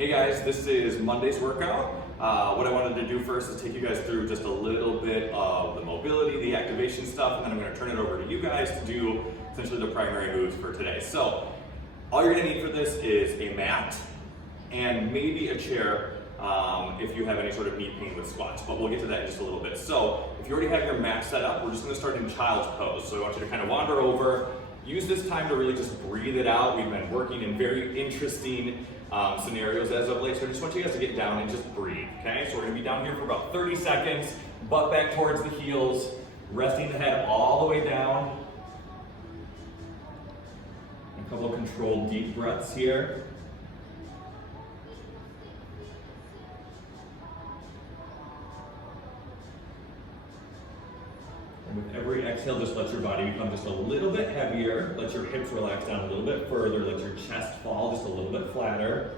Hey guys, this is Monday's workout. What I wanted to do first is take you guys through just a little bit of the mobility, the activation stuff, and then I'm going to turn it over to you guys to do essentially the primary moves for today. So all you're going to need for this is a mat and maybe a chair if you have any sort of knee pain with squats, but we'll get to that in just a little bit. So if you already have your mat set up, we're just going to start in child's pose. So I want you to kind of wander over, use this time to really just breathe it out. We've been working in very interesting scenarios as of late, so I just want you guys to get down and just breathe, okay? So we're gonna be down here for about 30 seconds, butt back towards the heels, resting the head all the way down. A couple of controlled deep breaths here. And with every exhale, just let your body become just a little bit heavier. Let your hips relax down a little bit further. Let your chest fall just a little bit flatter.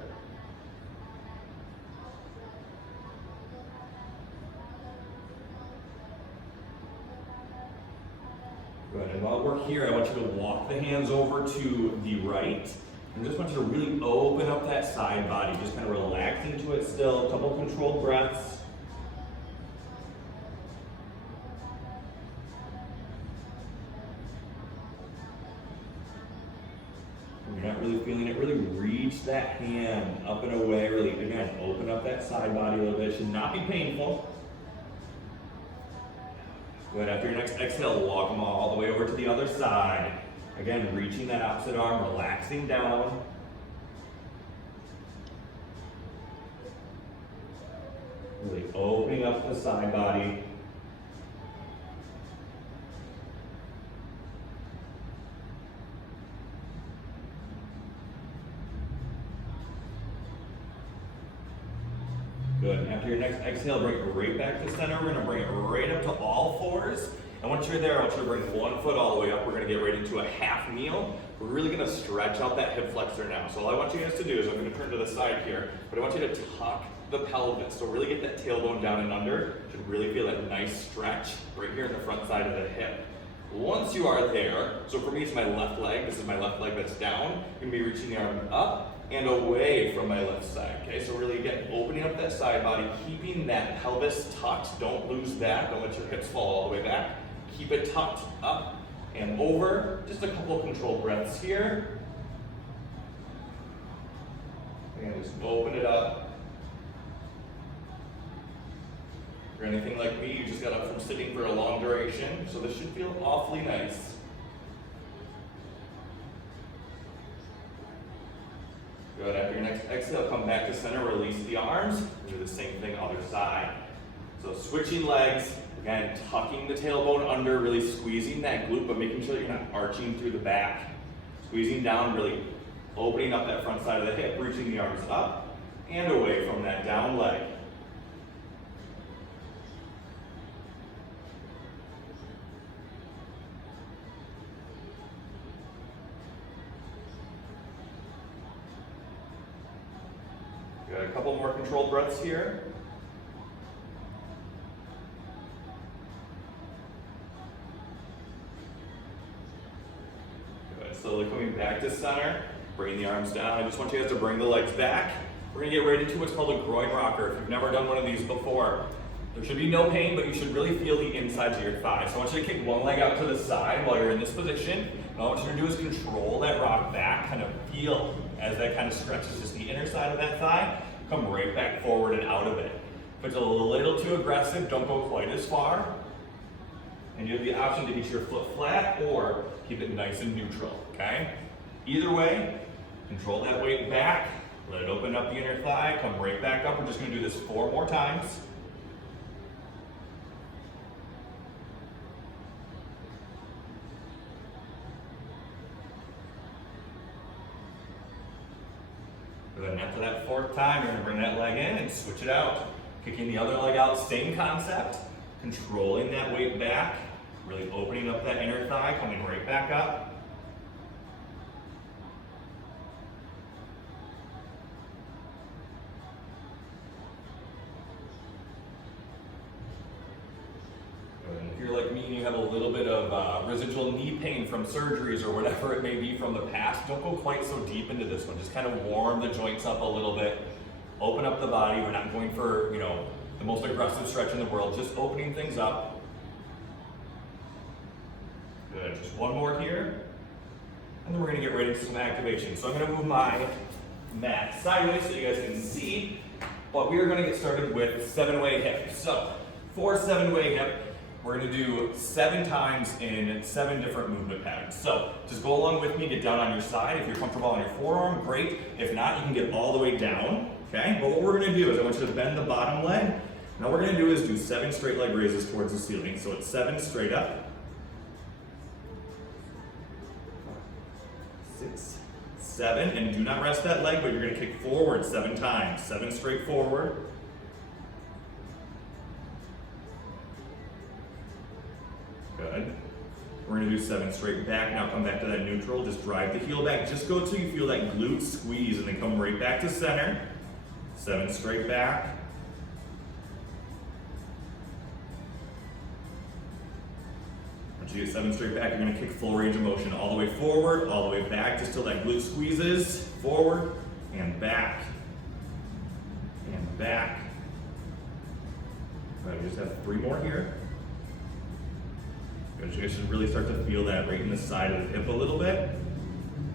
Good. And while we're here, I want you to walk the hands over to the right. And just want you to really open up that side body. Just kind of relax into it still. A couple controlled breaths. You're not really feeling it, really reach that hand up and away, really, again, open up that side body a little bit. It should not be painful. Good, after your next exhale, walk them all the way over to the other side. Again, reaching that opposite arm, relaxing down. Really opening up the side body. Good, and after your next exhale, bring it right back to center. We're gonna bring it right up to all fours. And once you're there, I want you to bring one foot all the way up. We're gonna get right into a half kneel. We're really gonna stretch out that hip flexor now. So all I want you guys to do is, I'm gonna turn to the side here, but I want you to tuck the pelvis. So really get that tailbone down and under. You should really feel that nice stretch right here in the front side of the hip. Once you are there, so for me it's my left leg, this is my left leg that's down. I'm gonna be reaching the arm up and away from my left side, okay? So really, again, opening up that side body, keeping that pelvis tucked. Don't lose that, don't let your hips fall all the way back. Keep it tucked up and over. Just a couple of controlled breaths here. And just open it up. If you're anything like me, you just got up from sitting for a long duration, so this should feel awfully nice. Good, after your next exhale, come back to center, release the arms, do the same thing other side. So switching legs, again, tucking the tailbone under, really squeezing that glute, but making sure that you're not arching through the back. Squeezing down, really opening up that front side of the hip, reaching the arms up and away from that down leg. Got a couple more controlled breaths here. Good, slowly coming back to center, bringing the arms down. I just want you guys to bring the legs back. We're gonna get right into what's called a groin rocker. If you've never done one of these before, there should be no pain, but you should really feel the insides of your thighs. So I want you to kick one leg out to the side while you're in this position. And all I want you to do is control that rock back, kind of feel as that kind of stretches just the inner side of that thigh. Come right back forward and out of it. If it's a little too aggressive, don't go quite as far. And you have the option to get your foot flat or keep it nice and neutral, okay? Either way, control that weight back, let it open up the inner thigh, come right back up. We're just gonna do this 4 more times. And after that 4th time, you're gonna bring that leg in and switch it out. Kicking the other leg out, same concept. Controlling that weight back, really opening up that inner thigh, coming right back up. And if you're like me and you have a little bit of residual knee pain from surgeries or whatever it may be from the past, don't go quite so deep into this one. Just kind of warm the joints up a little bit. Open up the body. We're not going for, the most aggressive stretch in the world, just opening things up. Good, just one more here. And then we're gonna get right into some activation. So I'm gonna move my mat sideways so you guys can see, but we are gonna get started with 7-way hip. So for 7-way hip, we're gonna do 7 times in 7 different movement patterns. So just go along with me, get down on your side. If you're comfortable on your forearm, great. If not, you can get all the way down, okay? But what we're gonna do is I want you to bend the bottom leg. Now what we're gonna do is do 7 straight leg raises towards the ceiling. So it's 7 straight up. 6, 7, and do not rest that leg, but you're gonna kick forward 7 times. 7 straight forward. Good. We're gonna do 7 straight back. Now come back to that neutral. Just drive the heel back. Just go till you feel that glute squeeze and then come right back to center. 7 straight back. Once you get 7 straight back, you're gonna kick full range of motion all the way forward, all the way back, just till that glute squeezes. Forward and back. And back. All right, we just have 3 more here. Good, you guys should really start to feel that right in the side of the hip a little bit.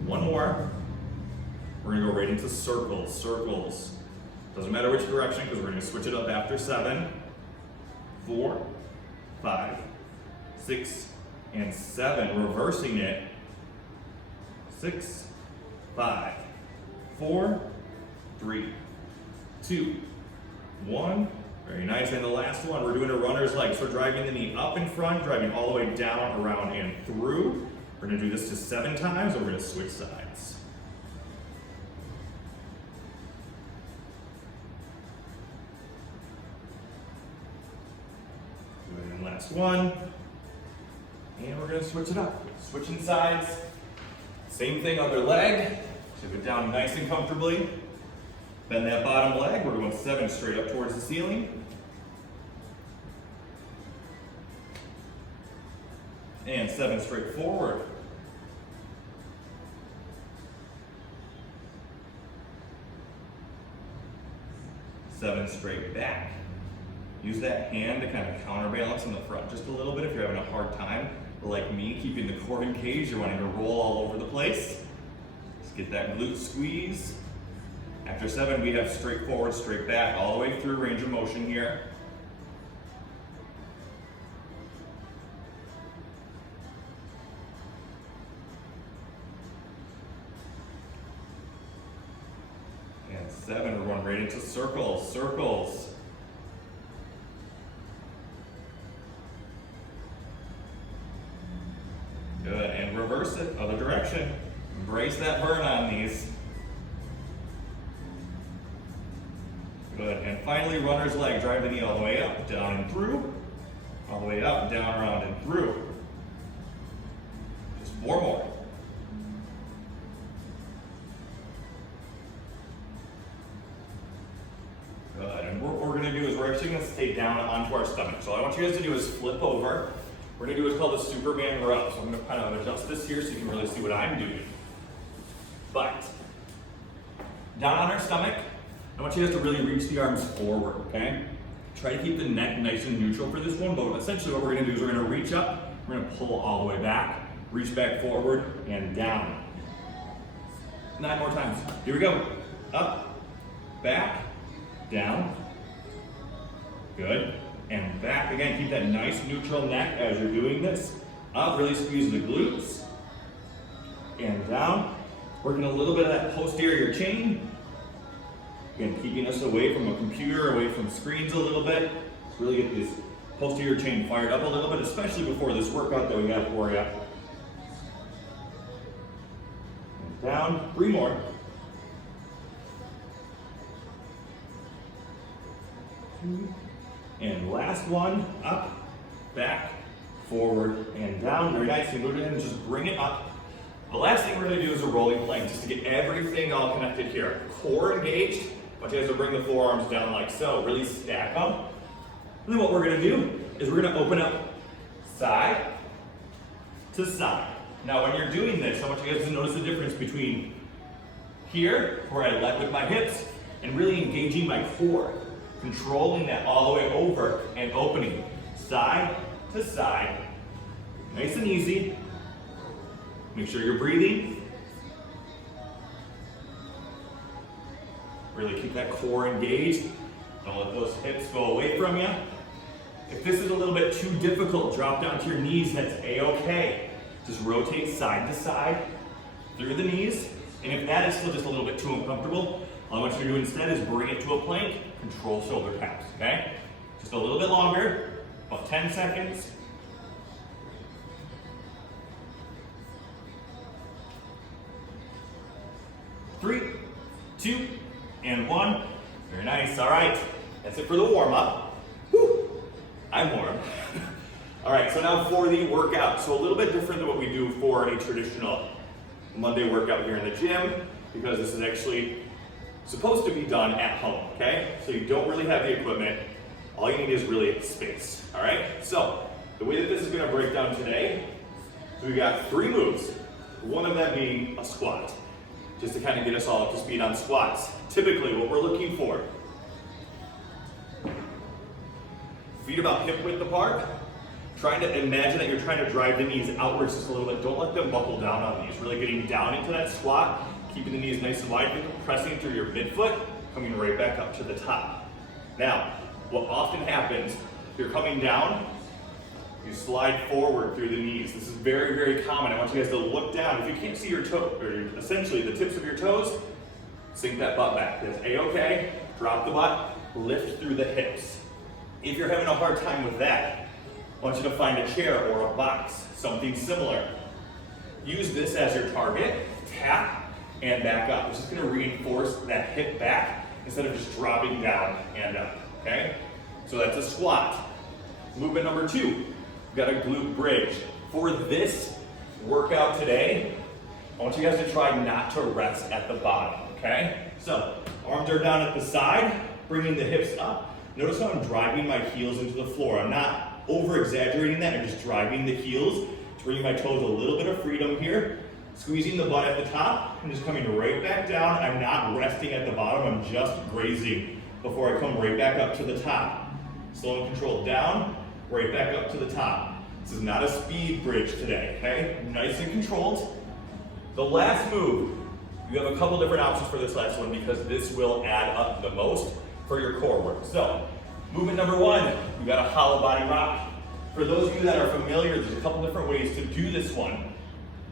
1 more. We're gonna go right into circles, circles. Doesn't matter which direction, because we're gonna switch it up after 7. 4, 5, 6, and 7, reversing it. 6, 5, 4, 3, 2, 1. Very nice. And the last one, we're doing a runner's leg. So driving the knee up in front, driving all the way down, around, and through. We're gonna do this to 7 times, and we're gonna switch sides. And last one. And we're gonna switch it up. Switching sides. Same thing, other leg. Ship it down nice and comfortably. Bend that bottom leg. We're going 7 straight up towards the ceiling. And 7 straight forward. Seven straight back. Use that hand to kind of counterbalance in the front just a little bit if you're having a hard time. Like me, keeping the core engaged, you're wanting to roll all over the place. Just get that glute squeeze. After 7, we have straight forward, straight back, all the way through range of motion here. And 7, we're going right into circles, circles. Good, and reverse it, other direction. Embrace that burn on these. Good, and finally runner's leg, drive the knee all the way up, down and through. All the way up, down, around, and through. Just 4 more. Good, and what we're gonna do is we're actually gonna stay down onto our stomach. So all I want you guys to do is flip over. We're gonna do what's called a Superman row. So I'm gonna kind of adjust this here so you can really see what I'm doing. But, down on our stomach, I want you guys to really reach the arms forward, okay? Try to keep the neck nice and neutral for this one, but essentially what we're gonna do is we're gonna reach up, we're gonna pull all the way back, reach back forward, and down. 9 more times. Here we go. Up, back, down. Good. And back again. Keep that nice neutral neck as you're doing this. Up, really squeeze the glutes. And down. Working a little bit of that posterior chain. Again, keeping us away from a computer, away from screens a little bit. Let's really get this posterior chain fired up a little bit, especially before this workout that we got for you. And down. 3 more. 2. And last one, up, back, forward, and down. Very nice. And go ahead and just bring it up. The last thing we're going to do is a rolling plank, just to get everything all connected here. Core engaged. I want you guys to bring the forearms down like so. Really stack them. And then what we're going to do is we're going to open up side to side. Now when you're doing this, I want you guys to notice the difference between here, where I led with my hips, and really engaging my core, controlling that all the way over and opening side to side, nice and easy. Make sure you're breathing. Really keep that core engaged. Don't let those hips go away from you. If this is a little bit too difficult, drop down to your knees, that's a-okay. Just rotate side to side through the knees. And if that is still just a little bit too uncomfortable, all I want you to do instead is bring it to a plank, control shoulder taps, okay? Just a little bit longer, about 10 seconds. Three, two, and one. Very nice, all right. That's it for the warm-up. Whew, I'm warm. All right, so now for the workout. So a little bit different than what we do for a traditional Monday workout here in the gym, because this is actually supposed to be done at home, okay? So you don't really have the equipment. All you need is really space, all right? So the way that this is gonna break down today, so we got 3 moves, one of them being a squat, just to kind of get us all up to speed on squats. Typically what we're looking for, feet about hip width apart, trying to imagine that you're trying to drive the knees outwards just a little bit. Don't let them buckle down on these. Really getting down into that squat, keeping the knees nice and wide, pressing through your midfoot, coming right back up to the top. Now, what often happens, if you're coming down, you slide forward through the knees. This is very, very common. I want you guys to look down. If you can't see your toe, or essentially the tips of your toes, sink that butt back. That's a-okay. Drop the butt, lift through the hips. If you're having a hard time with that, I want you to find a chair or a box, something similar. Use this as your target, tap, and back up. It's just gonna reinforce that hip back instead of just dropping down and up, okay? So that's a squat. Movement number 2, we've got a glute bridge. For this workout today, I want you guys to try not to rest at the bottom, okay? So, arms are down at the side, bringing the hips up. Notice how I'm driving my heels into the floor. I'm not over-exaggerating that, I'm just driving the heels, bringing my toes a little bit of freedom here, squeezing the butt at the top, and just coming right back down. I'm not resting at the bottom, I'm just grazing before I come right back up to the top. Slow and controlled down, right back up to the top. This is not a speed bridge today, okay? Nice and controlled. The last move, you have a couple different options for this last one because this will add up the most for your core work. So, movement number 1, we got a hollow body rock. For those of you that are familiar, there's a couple different ways to do this one.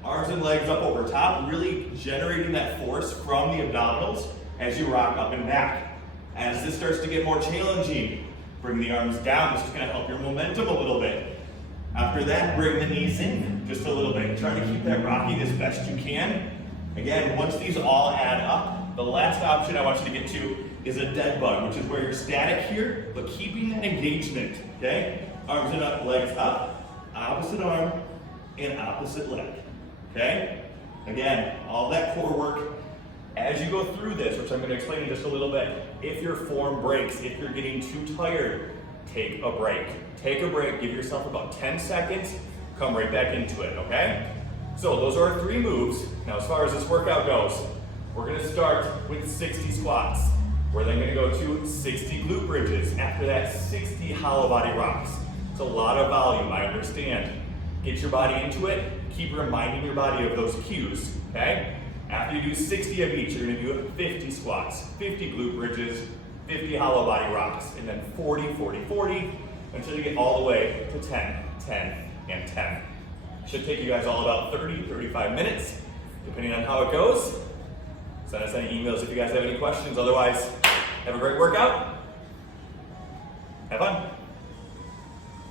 Arms and legs up over top, really generating that force from the abdominals as you rock up and back. As this starts to get more challenging, bring the arms down. This is gonna help your momentum a little bit. After that, bring the knees in just a little bit. Try to keep that rocking as best you can. Again, once these all add up, the last option I want you to get to is a dead bug, which is where you're static here, but keeping that engagement, okay? Arms and up, legs up, opposite arm, and opposite leg, okay? Again, all that core work. As you go through this, which I'm gonna explain in just a little bit, if your form breaks, if you're getting too tired, take a break. Take a break, give yourself about 10 seconds, come right back into it, okay? So those are our 3 moves. Now as far as this workout goes, we're gonna start with 60 squats. We're then gonna go to 60 glute bridges. After that, 60 hollow body rocks. It's a lot of volume, I understand. Get your body into it, keep reminding your body of those cues, okay? After you do 60 of each, you're gonna do 50 squats, 50 glute bridges, 50 hollow body rocks, and then 40, 40, 40, until you get all the way to 10, 10, and 10. Should take you guys all about 30, 35 minutes, depending on how it goes. Send us any emails if you guys have any questions. Otherwise, have a great workout. Have fun.